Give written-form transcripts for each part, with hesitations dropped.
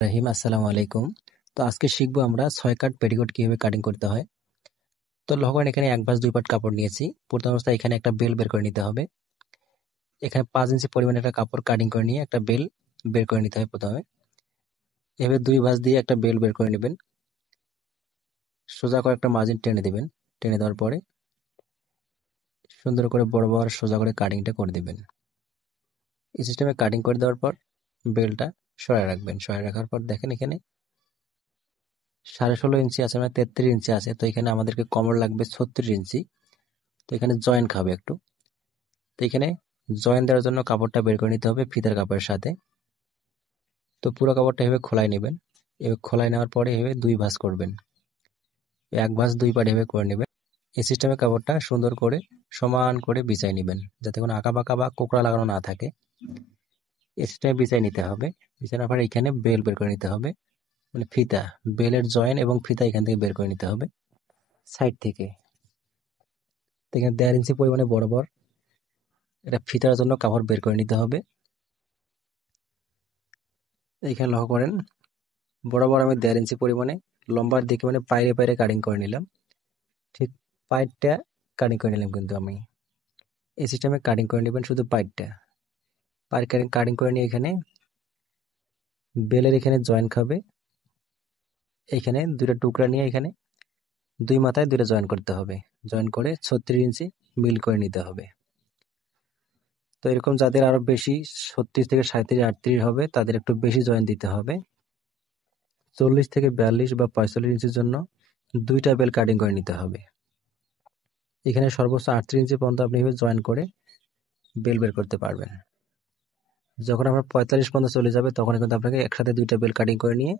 রাহিম, আসসালামু আলাইকুম। তো আজকে শিখবো আমরা 6 কাট পেটিকোট কিভাবে কাটিং করতে হয়। তো লক্ষ্য করেন, এখানে 1 ভাঁজ 2 পাট কাপড় নিয়েছি। প্রথম অবস্থায় এখানে একটা বেল বের করে নিতে হবে। এখানে 5 ইঞ্চি পরিমাণে একটা কাপড় কাটিং করে নিয়ে একটা বেল বের করে নিতে হবে প্রথমে। এভাবে 2 ভাঁজ দিয়ে একটা বেল বের করে নেবেন। সোজা করে একটা মার্জিন টেনে দিবেন। টেনে দেওয়ার পরে সুন্দর করে বরাবর সোজা করে কাটিংটা করে দিবেন। এই সিস্টেমে কাটিং করে দেওয়ার পর বেলটা সরায় রাখবেন। সরায় রাখার পর দেখেন, এখানে 16.5 ইঞ্চি আছে, মানে 33 ইঞ্চি আছে। তো এখানে আমাদেরকে কমর লাগবে 36 ইঞ্চি। তো এখানে জয়েন খাবে একটু। তো এখানে জয়েন দেওয়ার জন্য কাপড়টা বের করে নিতে হবে ফিতার কাপড়ের সাথে। তো পুরো কাপড়টা এভাবে খোলাই নেবেন। এভাবে খোলাই নেওয়ার পরে এভাবে 2 ভাঁজ করবেন। 1 ভাঁজ 2 পাট এভাবে করে নেবেন। এই সিস্টেমে কাপড়টা সুন্দর করে সমান করে বিছাই নেবেন, যাতে কোনো আঁকা বাঁকা বা কোকড়া লাগানো না থাকে। এই সিস্টেমে বিছাই নিতে হবে। বিছানোর পরে এখানে বেল বের করে নিতে হবে, মানে ফিতা। বেলের জয়েন এবং ফিতা এখান থেকে বের করে নিতে হবে সাইড থেকে। তো এখানে 1.5 ইঞ্চি পরিমাণে বরাবর এটা ফিতার জন্য কাপড় বের করে নিতে হবে। এখানে লক্ষ্য করেন, বরাবর আমি 1.5 ইঞ্চি পরিমাণে লম্বার দিকে, মানে পাইরে পাইরে কাটিং করে নিলাম। ঠিক পাইটটা কাটিং করে নিলাম কিন্তু আমি। এই সিস্টেমে কাটিং করে নেবেন শুধু পাইটটা। পাইট কাটিং কাটিং করে নিয়ে এখানে বেলের এখানে জয়েন খাবে। এখানে 2টা টুকরা নিয়ে এখানে 2 মাথায় 2টা জয়েন করতে হবে। জয়েন করে 36 ইঞ্চি মিল করে নিতে হবে। তো এরকম যাদের আরো বেশি 36 থেকে 37 38 হবে, তাদের একটু বেশি জয়েন দিতে হবে। 40 থেকে 42 বা 45 ইঞ্চির জন্য 2টা বেল কাটিং করে নিতে হবে। এখানে সর্বোচ্চ 38 ইঞ্চি পর্যন্ত আপনি এভাবে জয়েন করে বেল বের করতে পারবেন। যখন আমরা 45 পর্যন্ত চলে যাবে, তখন কিন্তু আপনাকে একসাথে 2টা বেল কাটিং করে নিয়ে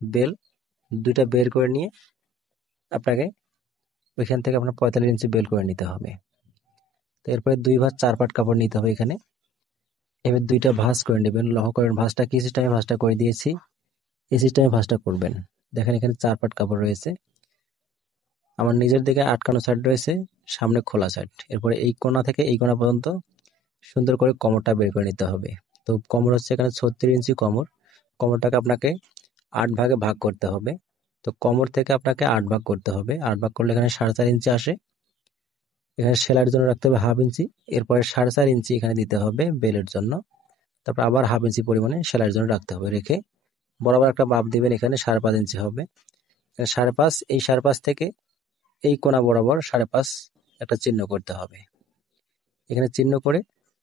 বেল 2টা বের করে নিয়ে আপনাকে ওইখান থেকে আপনার 45 ইঞ্চি বেল করে নিতে হবে। তো এরপরে 2 ভাঁজ 4 পাট কাপড় নিতে হবে। এখানে এবার 2টা ভাঁজ করে নেবেন। লক্ষ্য করেন ভাঁজটা কি সিস্টেমে ভাঁজটা করে দিয়েছি, এই সিস্টেমে ভাঁজটা করবেন। দেখেন, এখানে 4 পাট কাপড় রয়েছে। আমার নিজের দিকে আটকানো সাইড রয়েছে, সামনে খোলা সাইড। এরপরে এই কোণা থেকে এই কোণা পর্যন্ত সুন্দর করে কোমরটা বের করে নিতে হবে। তো কোমর হচ্ছে এখানে 36 ইঞ্চি কোমর। কোমরটাকে আপনাকে 8 ভাগে ভাগ করতে হবে। তো কোমর থেকে আপনাকে 8 ভাগ করতে হবে। 8 ভাগ করলে এখানে 4.5 ইঞ্চি আসে। এখানে সেলাইয়ের জন্য রাখতে হবে 1/2 ইঞ্চি। এরপরে 4.5 ইঞ্চি এখানে দিতে হবে বেলের জন্য। তারপর আবার 1/2 ইঞ্চি পরিমাণে সেলাইয়ের জন্য রাখতে হবে। রেখে বরাবর একটা মাপ দিবেন, এখানে 5.5 ইঞ্চি হবে। 5.5, এই 5.5 থেকে এই কোণা বরাবর 5.5 একটা চিহ্ন করতে হবে। এখানে চিহ্ন করে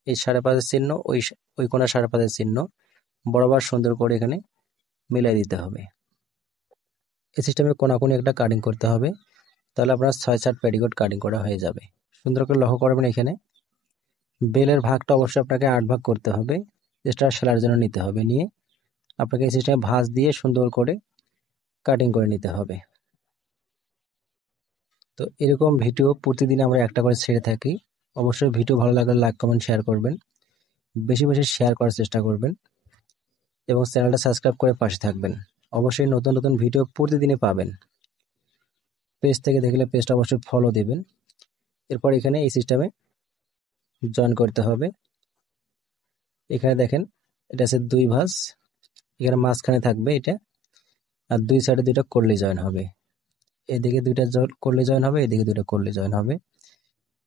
এই 5.5 চিহ্ন ওই কোণা 5.5 চিহ্ন বরাবর সুন্দর করে এখানে মিলাই দিতে হবে। এই সিস্টেমে কোনাকুনি একটা কাটিং করতে হবে, তাহলে আপনার 6-7 পেটিকোট কাটিং করা হয়ে যাবে। সুন্দর করে লক্ষ্য করবেন, এখানে বেলের ভাগটা অবশ্যই আপনাকে 8 ভাগ করতে হবে। এক্সট্রা সেলাইয়ের জন্য নিতে হবে। নিয়ে আপনাকে এই সিস্টেমে ভাঁজ দিয়ে সুন্দর করে কাটিং করে নিতে হবে। তো এরকম ভিডিও প্রতিদিন আমরা একটা করে ছেড়ে থাকি। অবশ্যই ভিডিও ভালো লাগলে লাইক কমেন্ট শেয়ার করবেন। বেশি বেশি শেয়ার করার চেষ্টা করবেন এবং চ্যানেলটা সাবস্ক্রাইব করে পাশে থাকবেন। অবশ্যই নতুন নতুন ভিডিও প্রতিদিনই পাবেন। পেজ থেকে দেখলে পেজটা অবশ্যই ফলো দিবেন। এরপর এখানে এই সিস্টেমে জয়েন করতে হবে। এখানে দেখেন, এটা আছে 2 ভাঁজ। এখানে মাঝখানে থাকবে এটা, আর 2 সাইডে 2টা করলি জয়েন হবে। এদিকে 2টা করলি জয়েন হবে, এদিকে 2টা করলি জয়েন হবে।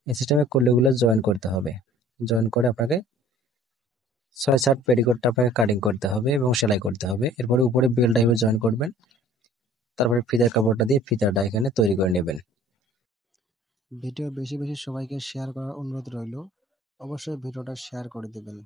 এই সিস্টেমে করলিগুলো জয়েন করতে হবে। জয়েন করে আপনাকে 6-7 পেটিকোটটা আপনাকে কাটিং করতে হবে এবং সেলাই করতে হবে। এরপরে উপরে বেলটা এভাবে জয়েন করবেন। তারপরে ফিতার কাপড়টা দিয়ে ফিতাটা এখানে তৈরি করে নেবেন। ভিডিও বেশি বেশি সবাইকে শেয়ার করার অনুরোধ রইল। অবশ্যই ভিডিওটা শেয়ার করে দেবেন।